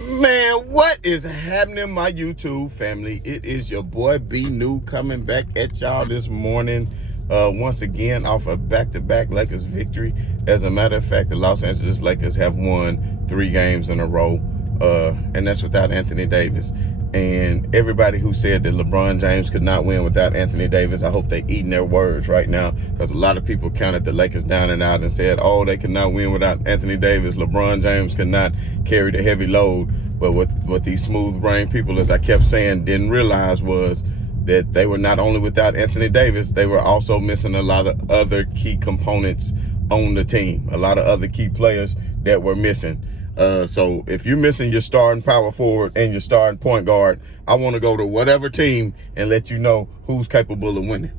Man, what is happening, my YouTube family? It is your boy B New coming back at y'all this morning. Once again, off a back-to-back Lakers victory. As a matter of fact, the Los Angeles Lakers have won 3 games in a row, and that's without Anthony Davis. And everybody who said that LeBron James could not win without Anthony Davis, I hope they eating their words right now, because a lot of people counted the Lakers down and out and said, oh, they could not win without Anthony Davis. LeBron James could not carry the heavy load. But what these smooth-brained people, as I kept saying, didn't realize was that they were not only without Anthony Davis, they were also missing a lot of other key components on the team, a lot of other key players that were missing. So if you're missing your starting power forward and your starting point guard, I want to go to whatever team and let you know who's capable of winning.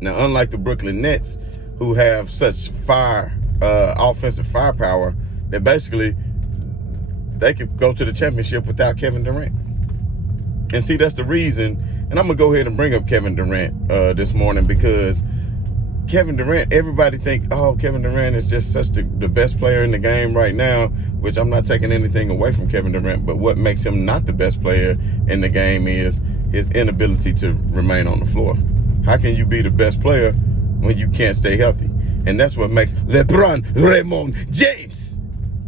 Now, unlike the Brooklyn Nets, who have such offensive firepower, that basically they could go to the championship without Kevin Durant. And see, that's the reason. And I'm going to go ahead and bring up Kevin Durant this morning, because Kevin Durant, everybody think, oh, Kevin Durant is just such the best player in the game right now, which I'm not taking anything away from Kevin Durant. But what makes him not the best player in the game is his inability to remain on the floor. How can you be the best player when you can't stay healthy? And that's what makes LeBron James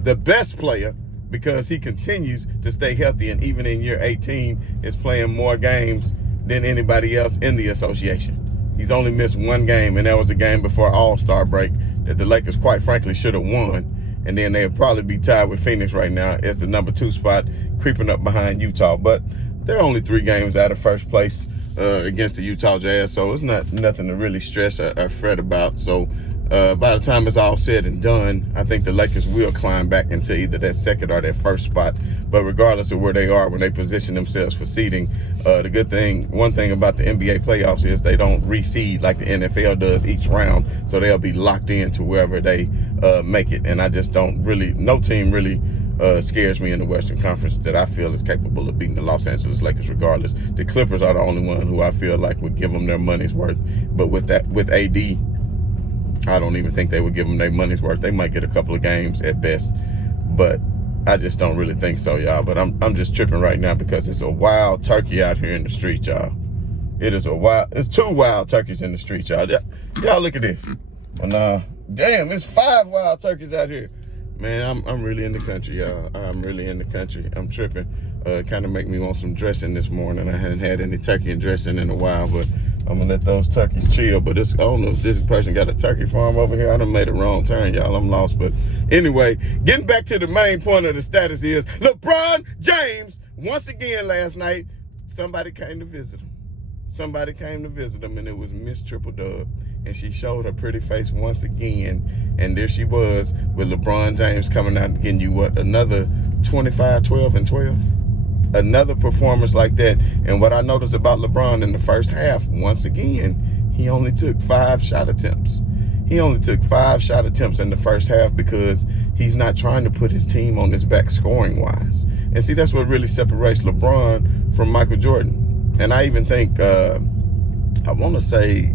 the best player, because he continues to stay healthy, and even in year 18 is playing more games than anybody else in the association. He's only missed 1 game, and that was the game before All-Star break that the Lakers, quite frankly, should have won. And then they'd probably be tied with Phoenix right now as the number 2 spot, creeping up behind Utah. But they're only 3 games out of first place against the Utah Jazz, so it's not nothing to really stress or fret about. So by the time it's all said and done, I think the Lakers will climb back into either that second or that first spot. But regardless of where they are when they position themselves for seeding, one thing about the NBA playoffs is they don't reseed like the NFL does each round. So they'll be locked in to wherever they make it. And I just don't really, no team really scares me in the Western Conference that I feel is capable of beating the Los Angeles Lakers regardless. The Clippers are the only one who I feel like would give them their money's worth. But with AD, I don't even think they would give them their money's worth. They might get a couple of games at best, but I just don't really think so, y'all. But I'm just tripping right now because it's a wild turkey out here in the street, y'all. It's 2 wild turkeys in the street, y'all. Y'all look at this. And damn, it's 5 wild turkeys out here. Man, I'm really in the country, y'all. I'm really in the country. I'm tripping. Kind of make me want some dressing this morning. I hadn't had any turkey and dressing in a while, but I'm gonna let those turkeys chill. But I don't know if this person got a turkey farm over here. I done made a wrong turn, y'all. I'm lost. But anyway, getting back to the main point of the status is LeBron James, once again last night, somebody came to visit him. Somebody came to visit him, and it was Miss Triple Dub. And she showed her pretty face once again. And there she was with LeBron James coming out and getting you, what, another 25, 12, and 12? Another performance like that. And what I noticed about LeBron in the first half, once again, he only took 5 shot attempts. He only took 5 shot attempts in the first half because he's not trying to put his team on his back scoring-wise. And see, that's what really separates LeBron from Michael Jordan. And I even think, I want to say,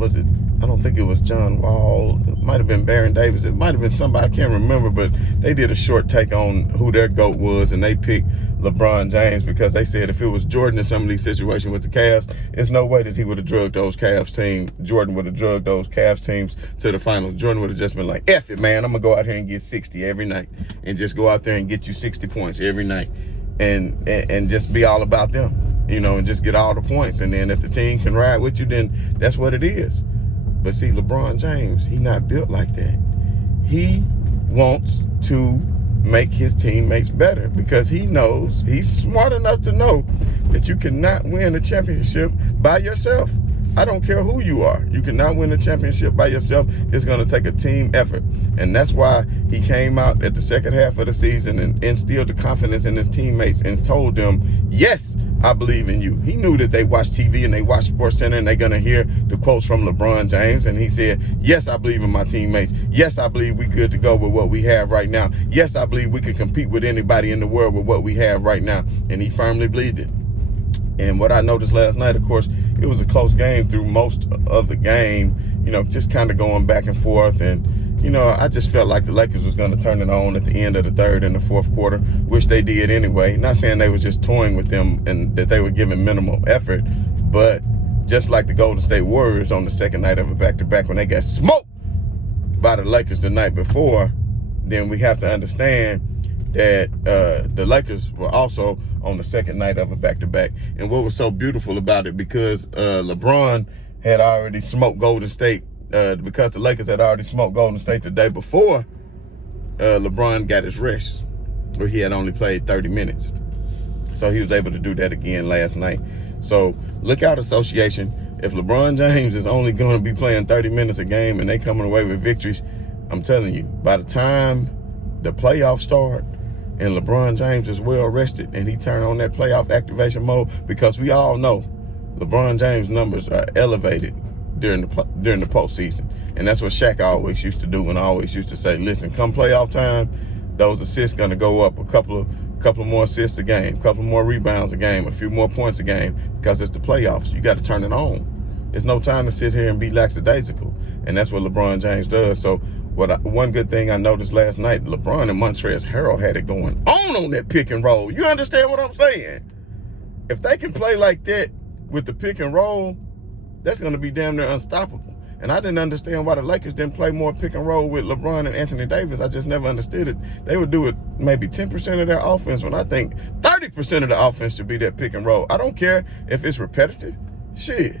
I don't think it was John Wall. It might have been Baron Davis. It might have been somebody, I can't remember, but they did a short take on who their GOAT was, and they picked LeBron James because they said if it was Jordan in some of these situations with the Cavs, it's no way that he would have drugged those Cavs teams. Jordan would have drugged those Cavs teams to the finals. Jordan would have just been like, F it, man. I'm going to go out here and get 60 every night, and just go out there and get you 60 points every night, and just be all about them, you know, and just get all the points. And then if the team can ride with you, then that's what it is. But see, LeBron James, he not built like that. He wants to make his teammates better because he knows, he's smart enough to know that you cannot win a championship by yourself. I don't care who you are. You cannot win a championship by yourself. It's going to take a team effort. And that's why he came out at the second half of the season and instilled the confidence in his teammates and told them, yes, I believe in you. He knew that they watch TV and they watch SportsCenter and they're going to hear the quotes from LeBron James. And he said, yes, I believe in my teammates. Yes, I believe we're good to go with what we have right now. Yes, I believe we can compete with anybody in the world with what we have right now. And he firmly believed it. And what I noticed last night, of course, it was a close game through most of the game, you know, just kind of going back and forth. And I just felt like the Lakers was going to turn it on at the end of the third and the fourth quarter, which they did anyway. Not saying they were just toying with them and that they were giving minimal effort, but just like the Golden State Warriors on the second night of a back-to-back when they got smoked by the Lakers the night before, then we have to understand that the Lakers were also on the second night of a back-to-back. And what was so beautiful about it, because LeBron had already smoked Golden State, because the Lakers had already smoked Golden State the day before, LeBron got his rest, where he had only played 30 minutes. So he was able to do that again last night. So look out, association. If LeBron James is only going to be playing 30 minutes a game and they coming away with victories, I'm telling you, by the time the playoffs start and LeBron James is well rested and he turn on that playoff activation mode, because we all know LeBron James numbers are elevated during the postseason. And that's what Shaq always used to do, and I always used to say, listen, come playoff time, those assists going to go up a couple more assists a game, a couple more rebounds a game, a few more points a game, because it's the playoffs. You got to turn it on. There's no time to sit here and be lackadaisical. And that's what LeBron James does. So one good thing I noticed last night, LeBron and Montrezl Harrell had it going on that pick and roll. You understand what I'm saying? If they can play like that with the pick and roll, that's going to be damn near unstoppable. And I didn't understand why the Lakers didn't play more pick and roll with LeBron and Anthony Davis. I just never understood it. They would do it maybe 10% of their offense, when I think 30% of the offense should be that pick and roll. I don't care if it's repetitive. Shit.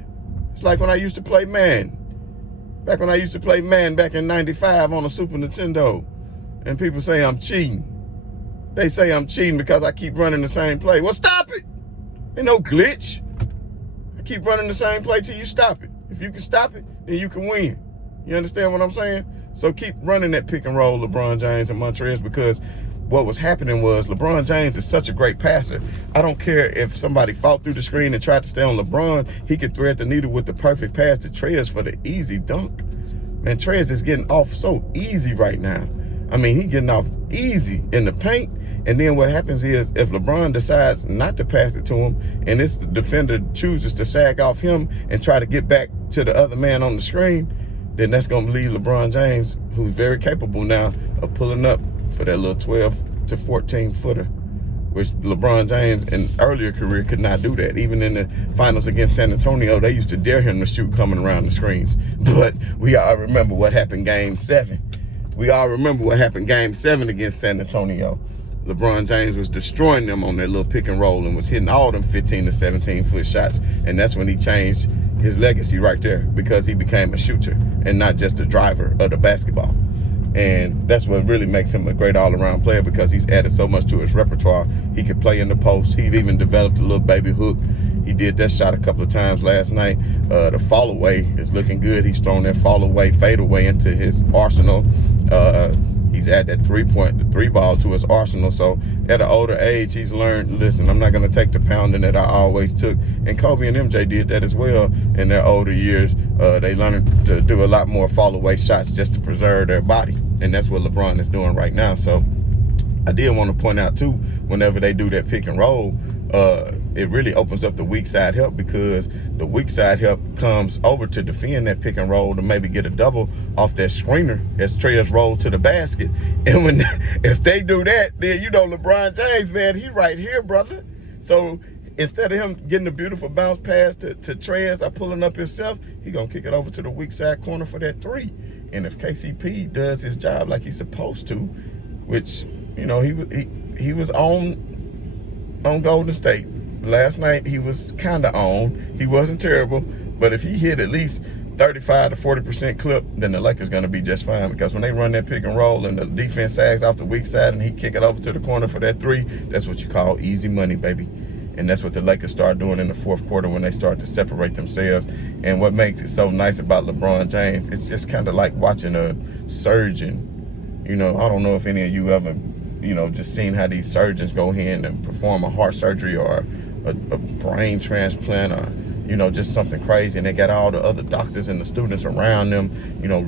It's like when I used to play Madden. Back when I used to play Madden back in 95 on a Super Nintendo. And people say I'm cheating. They say I'm cheating because I keep running the same play. Well, stop it. Ain't no glitch. I keep running the same play till you stop it. If you can stop it, then you can win. You understand what I'm saying? So keep running that pick and roll, LeBron James and Montrezl, because what was happening was LeBron James is such a great passer. I don't care if somebody fought through the screen and tried to stay on LeBron. He could thread the needle with the perfect pass to Trez for the easy dunk. Man, Trez is getting off so easy right now. I mean, he getting off easy in the paint. And then what happens is, if LeBron decides not to pass it to him and this defender chooses to sag off him and try to get back to the other man on the screen, then that's going to leave LeBron James, who's very capable now of pulling up for that little 12 to 14 footer, which LeBron James in his earlier career could not do that. Even in the finals against San Antonio, they used to dare him to shoot coming around the screens. But we all remember what happened Game 7. We all remember what happened Game 7 against San Antonio. LeBron James was destroying them on that little pick and roll and was hitting all them 15 to 17 foot shots. And that's when he changed his legacy right there, because he became a shooter and not just a driver of the basketball. And that's what really makes him a great all-around player, because he's added so much to his repertoire. He can play in the post. He even developed a little baby hook. He did that shot a couple of times last night. The fall away is looking good. He's thrown that fall away, fade away into his arsenal. He's added that three ball to his arsenal. So at an older age, he's learned, listen, I'm not going to take the pounding that I always took. And Kobe and MJ did that as well in their older years. They learned to do a lot more fall away shots just to preserve their body. And that's what LeBron is doing right now. So I did want to point out too, whenever they do that pick and roll, it really opens up the weak side help, because the weak side help comes over to defend that pick and roll to maybe get a double off that screener as Trez rolled to the basket. And if they do that, then LeBron James, man, he right here, brother. So instead of him getting a beautiful bounce pass to Trez or pulling up himself, he gonna kick it over to the weak side corner for that three. And if KCP does his job like he's supposed to, which he was on Golden State. Last night, he was kind of on. He wasn't terrible. But if he hit at least 35 to 40% clip, then the Lakers going to be just fine. Because when they run that pick and roll and the defense sags off the weak side and he kick it over to the corner for that three, that's what you call easy money, baby. And that's what the Lakers start doing in the fourth quarter when they start to separate themselves. And what makes it so nice about LeBron James, it's just kind of like watching a surgeon. I don't know if any of you ever just seeing how these surgeons go in and perform a heart surgery or a brain transplant or, just something crazy. And they got all the other doctors and the students around them,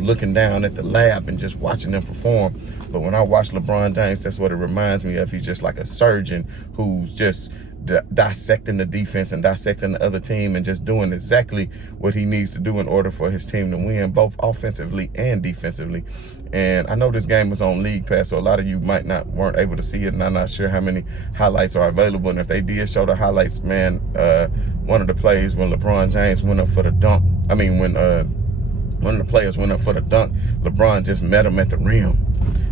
looking down at the lab and just watching them perform. But when I watch LeBron James, that's what it reminds me of. He's just like a surgeon who's just dissecting the defense and dissecting the other team and just doing exactly what he needs to do in order for his team to win, both offensively and defensively. And I know this game was on League Pass, so a lot of you weren't able to see it, and I'm not sure how many highlights are available. And if they did show the highlights, man, one of the plays when LeBron James went up for the dunk, when one of the players went up for the dunk, LeBron just met him at the rim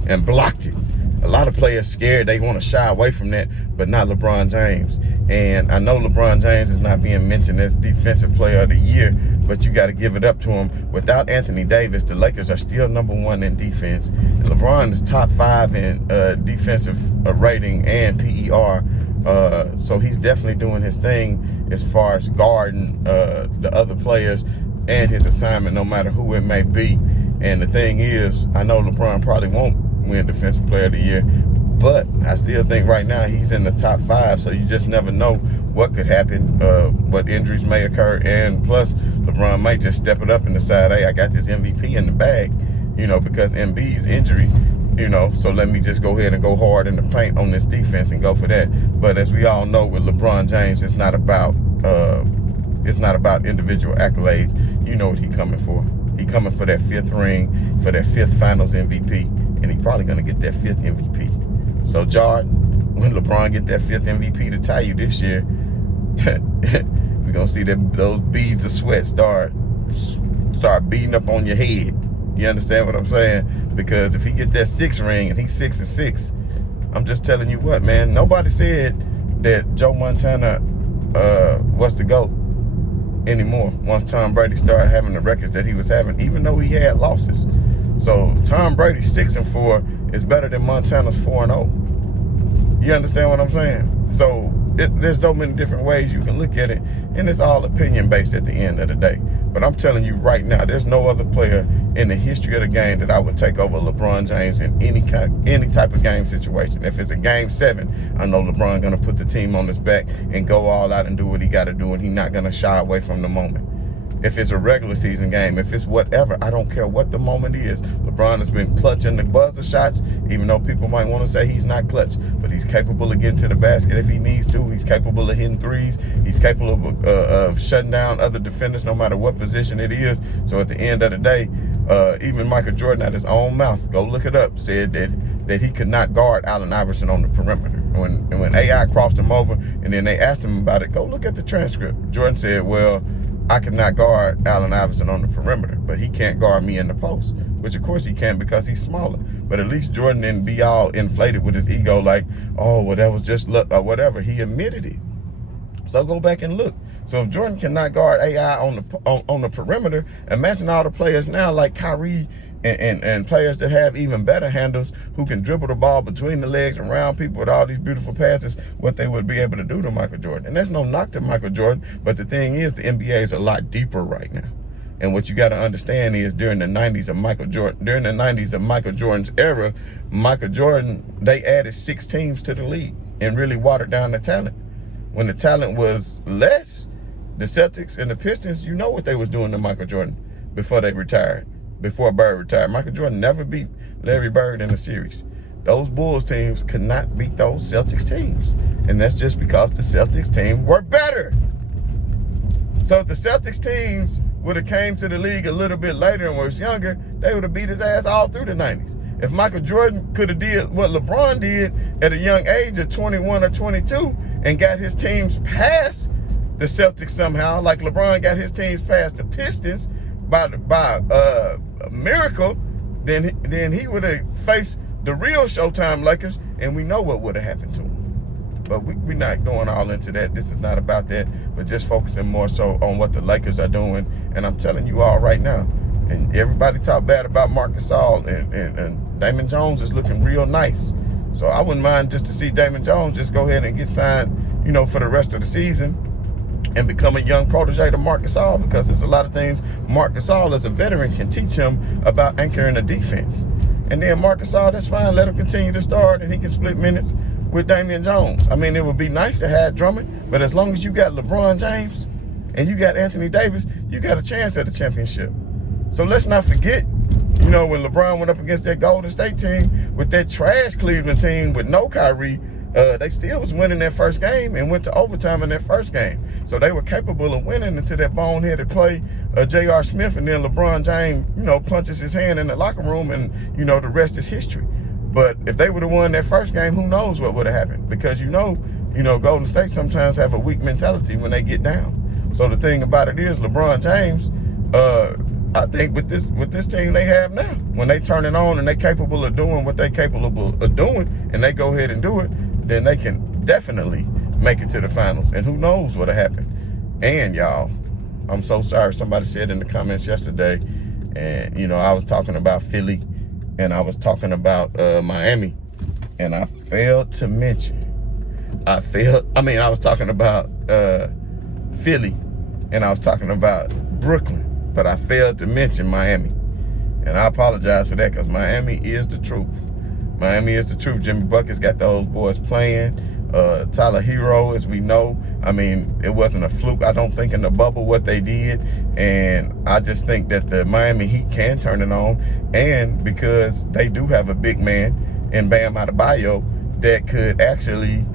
and blocked it. A lot of players scared, they want to shy away from that, but not LeBron James. And I know LeBron James is not being mentioned as Defensive Player of the Year, but you got to give it up to him. Without Anthony Davis, the Lakers are still #1 in defense. And LeBron is top 5 in defensive rating and PER. So he's definitely doing his thing as far as guarding the other players and his assignment, no matter who it may be. And the thing is, I know LeBron probably won't win Defensive Player of the Year, but I still think right now he's in the top 5, so you just never know what could happen, what injuries may occur, and plus LeBron might just step it up and decide, hey, I got this MVP in the bag, because Embiid's injury, so let me just go ahead and go hard in the paint on this defense and go for that. But as we all know, with LeBron James, it's not about individual accolades. You know what he's coming for. He coming for that 5th ring, for that 5th Finals MVP, and he probably gonna get that 5th MVP. So Jordan, when LeBron get that 5th MVP to tie you this year, we're gonna see those beads of sweat start beating up on your head. You understand what I'm saying? Because if he get that 6th ring and he's 6-6, I'm just telling you what, man. Nobody said that Joe Montana was the GOAT anymore once Tom Brady started having the records that he was having, even though he had losses. So Tom Brady's 6-4 is better than Montana's 4-0. You understand what I'm saying? So there's so many different ways you can look at it, and it's all opinion based at the end of the day. But I'm telling you right now, there's no other player in the history of the game that I would take over LeBron James in any type of game situation. If it's a game 7, I know LeBron gonna put the team on his back and go all out and do what he gotta do, and he's not gonna shy away from the moment. If it's a regular season game, if it's whatever, I don't care what the moment is. LeBron has been clutching the buzzer shots, even though people might want to say he's not clutch, but he's capable of getting to the basket if he needs to. He's capable of hitting threes. He's capable of shutting down other defenders, no matter what position it is. So at the end of the day, even Michael Jordan at his own mouth, go look it up, said that he could not guard Allen Iverson on the perimeter. When AI crossed him over and then they asked him about it, go look at the transcript. Jordan said, well, I could not guard Allen Iverson on the perimeter, but he can't guard me in the post, which of course he can because he's smaller. But at least Jordan didn't be all inflated with his ego like, oh, well, that was just luck or whatever. He admitted it. So go back and look. So if Jordan cannot guard AI on the perimeter, imagine all the players now like Kyrie and players that have even better handles who can dribble the ball between the legs and around people with all these beautiful passes, what they would be able to do to Michael Jordan. And there's no knock to Michael Jordan, but the thing is the NBA is a lot deeper right now. And what you got to understand is during the 90s of Michael Jordan's era, Michael Jordan, they added 6 teams to the league and really watered down the talent. When the talent was less, the Celtics and the Pistons, you know what they was doing to Michael Jordan before they retired. Before Bird retired, Michael Jordan never beat Larry Bird in a series. Those Bulls teams could not beat those Celtics teams. And that's just because the Celtics team were better. So if the Celtics teams would have came to the league a little bit later and was younger, they would have beat his ass all through the 90s. If Michael Jordan could have did what LeBron did at a young age of 21 or 22 and got his teams past the Celtics somehow, like LeBron got his teams past the Pistons by a miracle, then he would have faced the real Showtime Lakers, and we know what would have happened to him. But we're not going all into that. This is not about that, but just focusing more so on what the Lakers are doing. And I'm telling you all right now, and everybody talk bad about Marc Gasol, and Damon Jones is looking real nice. So I wouldn't mind just to see Damon Jones just go ahead and get signed, for the rest of the season and become a young protege to Marc Gasol, because there's a lot of things Marc Gasol as a veteran can teach him about anchoring a defense. And then Marc Gasol, that's fine. Let him continue to start and he can split minutes with Damian Jones. I mean, it would be nice to have Drummond, but as long as you got LeBron James and you got Anthony Davis, you got a chance at a championship. So let's not forget, when LeBron went up against that Golden State team with that trash Cleveland team with no Kyrie, they still was winning that first game and went to overtime in that first game. So they were capable of winning until that boneheaded play, J.R. Smith, and then LeBron James, punches his hand in the locker room, and, the rest is history. But if they would have won that first game, who knows what would have happened? Because Golden State sometimes have a weak mentality when they get down. So the thing about it is, LeBron James, I think with this team they have now, when they turn it on and they're capable of doing what they're capable of doing, and they go ahead and do it, then they can definitely make it to the finals. And who knows what'll happen. And y'all, I'm so sorry. Somebody said in the comments yesterday, and I was talking about Philly, and I was talking about Miami, and I failed to mention. I was talking about Philly, and I was talking about Brooklyn, but I failed to mention Miami. And I apologize for that, because Miami is the truth. Miami is the truth. Jimmy Bucket's got those boys playing. Tyler Hero, as we know, it wasn't a fluke, I don't think, in the bubble what they did. And I just think that the Miami Heat can turn it on. And because they do have a big man in Bam Adebayo that could actually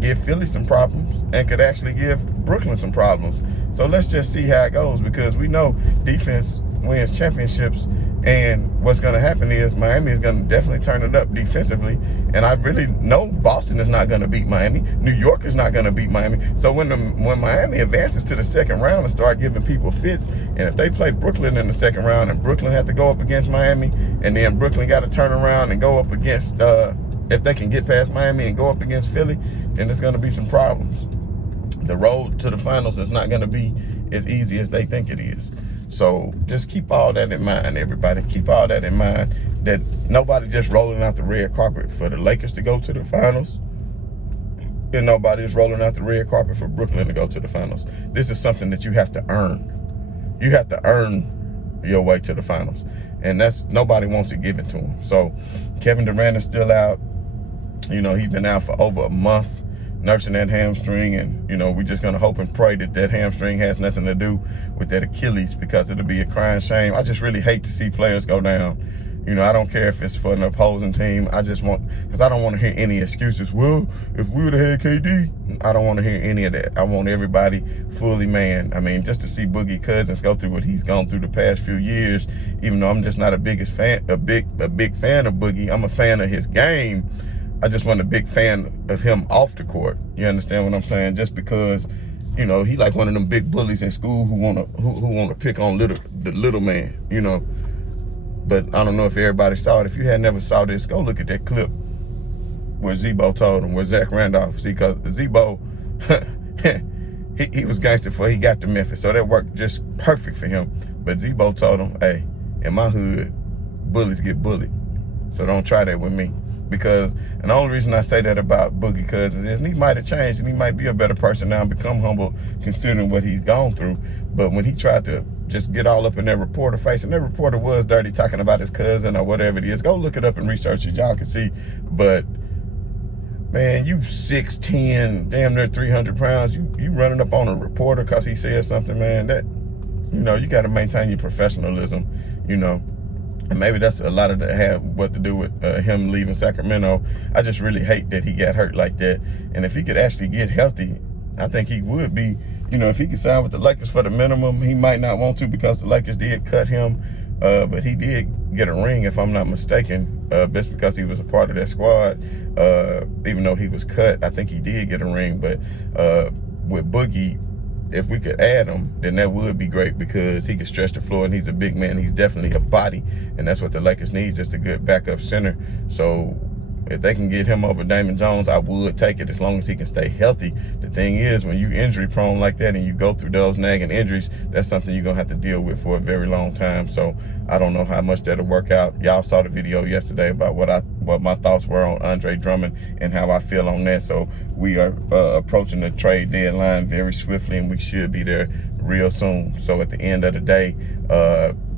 give Philly some problems and could actually give Brooklyn some problems. So let's just see how it goes, because we know defense wins championships, and what's going to happen is Miami is going to definitely turn it up defensively, and I really know Boston is not going to beat Miami. New York is not going to beat Miami. So when Miami advances to the second round and start giving people fits, and if they play Brooklyn in the second round and Brooklyn have to go up against Miami, and then Brooklyn got to turn around and go up against, if they can get past Miami and go up against Philly, then there's going to be some problems. The road to the finals is not going to be as easy as they think it is. So just keep all that in mind, everybody. Keep all that in mind, that nobody just rolling out the red carpet for the Lakers to go to the finals, and nobody is rolling out the red carpet for Brooklyn to go to the finals. This is something that you have to earn. You have to earn your way to the finals, and nobody wants it given to them. So Kevin Durant is still out. He's been out for over a month, nursing that hamstring, and we're just going to hope and pray that hamstring has nothing to do with that Achilles, because it'll be a crying shame. I just really hate to see players go down. I don't care if it's for an opposing team. Because I don't want to hear any excuses. Well, if we would have had KD, I don't want to hear any of that. I want everybody fully manned. Just to see Boogie Cousins go through what he's gone through the past few years, even though I'm just not a big fan of Boogie. I'm a fan of his game. I just wasn't a big fan of him off the court. You understand what I'm saying? Just because, he like one of them big bullies in school who wanna pick on the little man, But I don't know if everybody saw it. If you had never saw this, go look at that clip where Zebo told him, where Zach Randolph. See, because Zebo, he was gangster before he got to Memphis, so that worked just perfect for him. But Zebo told him, hey, in my hood, bullies get bullied, so don't try that with me. And the only reason I say that about Boogie Cousins is he might have changed, and he might be a better person now and become humble considering what he's gone through. But when he tried to just get all up in that reporter face, and that reporter was dirty talking about his cousin or whatever it is, go look it up and research it. Y'all can see. But man, you 6'10", damn near 300 pounds. You running up on a reporter because he said something, man. That, you got to maintain your professionalism, And maybe that's a lot of that have what to do with him leaving Sacramento. I just really hate that he got hurt like that. And if he could actually get healthy, I think he would be, if he could sign with the Lakers for the minimum. He might not want to, because the Lakers did cut him. But he did get a ring, if I'm not mistaken, just because he was a part of that squad. Even though he was cut, I think he did get a ring. But with Boogie, if we could add him, then that would be great, because he could stretch the floor, and he's a big man. He's definitely a body, and that's what the Lakers need, just a good backup center. So if they can get him over Damon Jones, I would take it, as long as he can stay healthy. The thing is, when you injury prone like that and you go through those nagging injuries, that's something you're going to have to deal with for a very long time. So I don't know how much that'll work out. Y'all saw the video yesterday about what my thoughts were on Andre Drummond and how I feel on that. So we are approaching the trade deadline very swiftly, and we should be there real soon. So at the end of the day,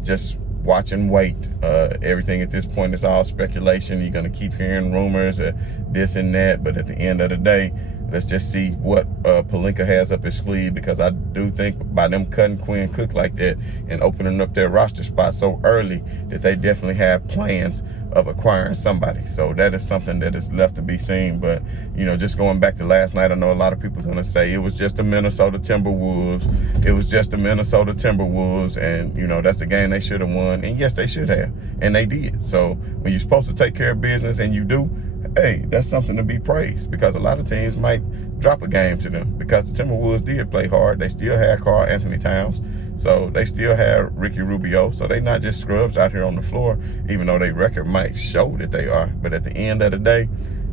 just watch and wait. Everything at this point is all speculation. You're going to keep hearing rumors of this and that, but at the end of the day, let's just see what Pelinka has up his sleeve, because I do think by them cutting Quinn Cook like that and opening up their roster spot so early that they definitely have plans of acquiring somebody. So that is something that is left to be seen. But, you know, just going back to last night, I know a lot of people are going to say it was just the Minnesota Timberwolves. It was just the Minnesota Timberwolves. And, you know, that's a game they should have won. And yes, they should have. And they did. So when you're supposed to take care of business and you do, hey, that's something to be praised, because a lot of teams might drop a game to them, because the Timberwolves did play hard. They still had Karl Anthony Towns. So they still have Ricky Rubio. So they not just scrubs out here on the floor, even though their record might show that they are. But at the end of the day,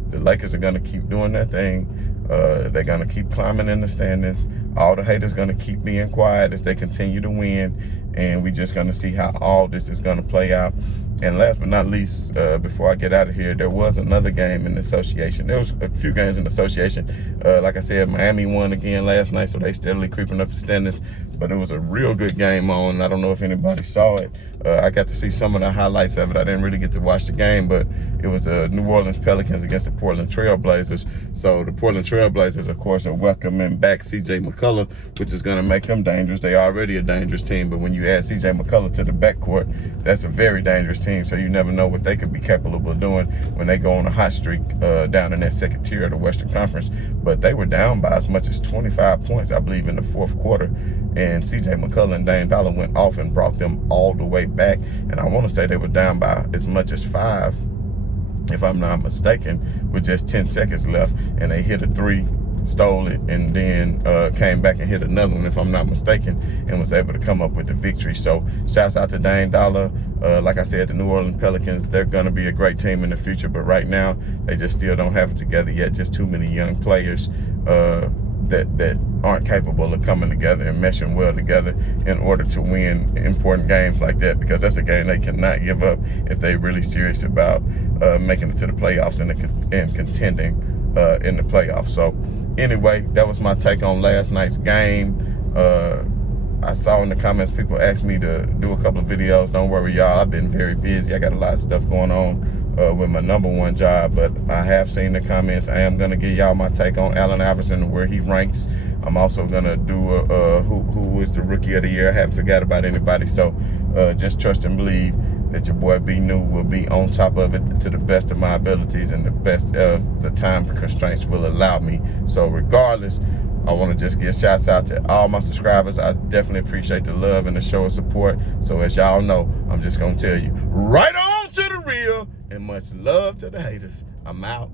the Lakers are going to keep doing their thing. They're going to keep climbing in the standings. All the haters going to keep being quiet as they continue to win. And we just going to see how all this is going to play out. And last but not least, before I get out of here, there was another game in the association. There was a few games in the association. Like I said, Miami won again last night, so they steadily creeping up the standings. But it was a real good game on. I don't know if anybody saw it. I got to see some of the highlights of it. I didn't really get to watch the game, but it was the New Orleans Pelicans against the Portland Trail Blazers. So the Portland Trail Blazers, of course, are welcoming back C.J. McCullough, which is going to make them dangerous. They're already a dangerous team, but when you add C.J. McCullough to the backcourt, that's a very dangerous team. So you never know what they could be capable of doing when they go on a hot streak down in that second tier of the Western Conference. But they were down by as much as 25 points, I believe, in the fourth quarter. And C.J. McCullough and Dame Dollar went off and brought them all the way back. And I want to say they were down by as much as 5, if I'm not mistaken, with just 10 seconds left. And they hit a 3, stole it, and then came back and hit another one, if I'm not mistaken, and was able to come up with the victory. So shouts out to Dame Dollar. Like I said, the New Orleans Pelicans, they're going to be a great team in the future. But right now, they just still don't have it together yet. Just too many young players that aren't capable of coming together and meshing well together in order to win important games like that, because that's a game they cannot give up if they're really serious about making it to the playoffs and contending in the playoffs. So anyway, that was my take on last night's game. I saw in the comments people asked me to do a couple of videos. Don't worry, y'all. I've been very busy. I got a lot of stuff going on with my #1 job, but I have seen the comments. I am going to give y'all my take on Allen Iverson and where he ranks. I'm also going to do who is the rookie of the year. I haven't forgot about anybody. So just trust and believe that your boy B New will be on top of it to the best of my abilities and the best of the time constraints will allow me. So regardless, I want to just give shouts out to all my subscribers. I definitely appreciate the love and the show of support. So as y'all know, I'm just going to tell you, right on to the real, and much love to the haters. I'm out.